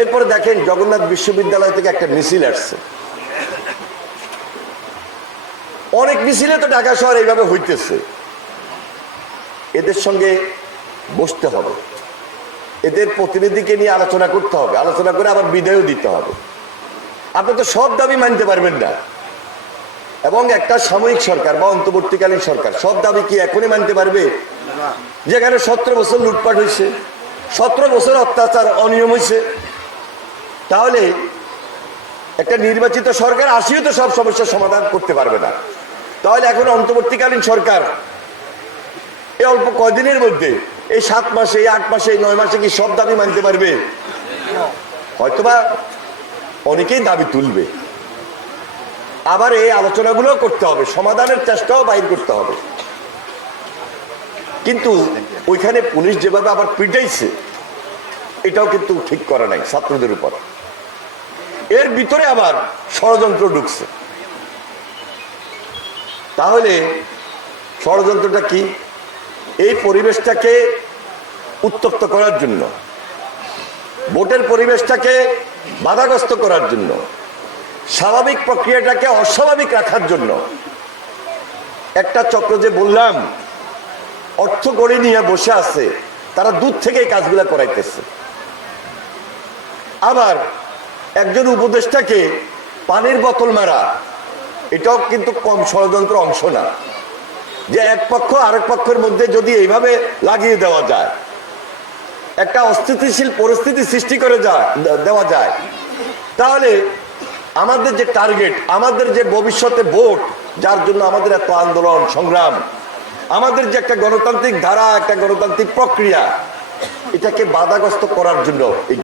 এরপরে দেখেন জগন্নাথ বিশ্ববিদ্যালয় থেকে একটা মিছিল আসছে। অনেক মিছিলে তো ঢাকা শহর এইভাবে হইতেছে। এদের সঙ্গে বসতে হবে, এদের প্রতিনিধিকে নিয়ে আলোচনা করতে হবে, আলোচনা করে আবার বিদায়ও দিতে হবে। আপনি তো সব দাবি মানতে পারবেন না, এবং একটা সাময়িক সরকার বা অন্তর্বর্তীকালীন সরকার সব দাবি কি এখনই মানতে পারবে? যেখানে 17 বছর লুটপাট হয়েছে, 17 বছর অত্যাচার অনিয়ম হয়েছে, তাহলে একটা নির্বাচিত সরকার আসিও তো সব সমস্যার সমাধান করতে পারবে না। তাহলে এখন অন্তর্বর্তীকালীন সরকার এই অল্প কয়দিনের মধ্যে, এই 7 মাসে, এই 8 মাসে, এই 9 মাসে কি সব দাবি মানতে পারবে? হয়তোবা অনেকেই দাবি তুলবে, আবার এই আলোচনাগুলো করতে হবে, সমাধানের চেষ্টাও বাইর করতে হবে। কিন্তু ওইখানে পুলিশ যেভাবে আবার পিটাইছে, এটাও কিন্তু ঠিক করা নাই ছাত্রদের উপর। এর ভিতরে আবার ষড়যন্ত্র ঢুকছে। তাহলে ষড়যন্ত্রটা কি? এই পরিবেশটাকে উত্তপ্ত করার জন্য, ভোটের পরিবেশটাকে বাধাগ্রস্ত করার জন্য, স্বাভাবিক প্রক্রিয়াটাকে অস্বাভাবিক রাখার জন্য একটা চক্র, যে বললাম অর্থ করে নিয়ে বসে আছে, তারা দূর থেকে এই কাজগুলো করাইতেছে। আবার একজন উপদেষ্টাকে পানির বোতল মারা, এটাও কিন্তু কম ষড়যন্ত্র অংশ না। যে এক পক্ষ আরেক পক্ষের মধ্যে যদি এইভাবে লাগিয়ে দেওয়া যায়, একটা অস্থিতিশীল পরিস্থিতি সৃষ্টি করে দেওয়া যায়, তাহলে আমাদের যে টার্গেট, আমাদের যে ভবিষ্যতে ভোট, যার জন্য আমাদের এত আন্দোলন সংগ্রাম, আমাদের যে একটা গণতান্ত্রিক ধারা, একটা গণতান্ত্রিক প্রক্রিয়া, এটাকে বাধাগ্রস্ত করার জন্য এই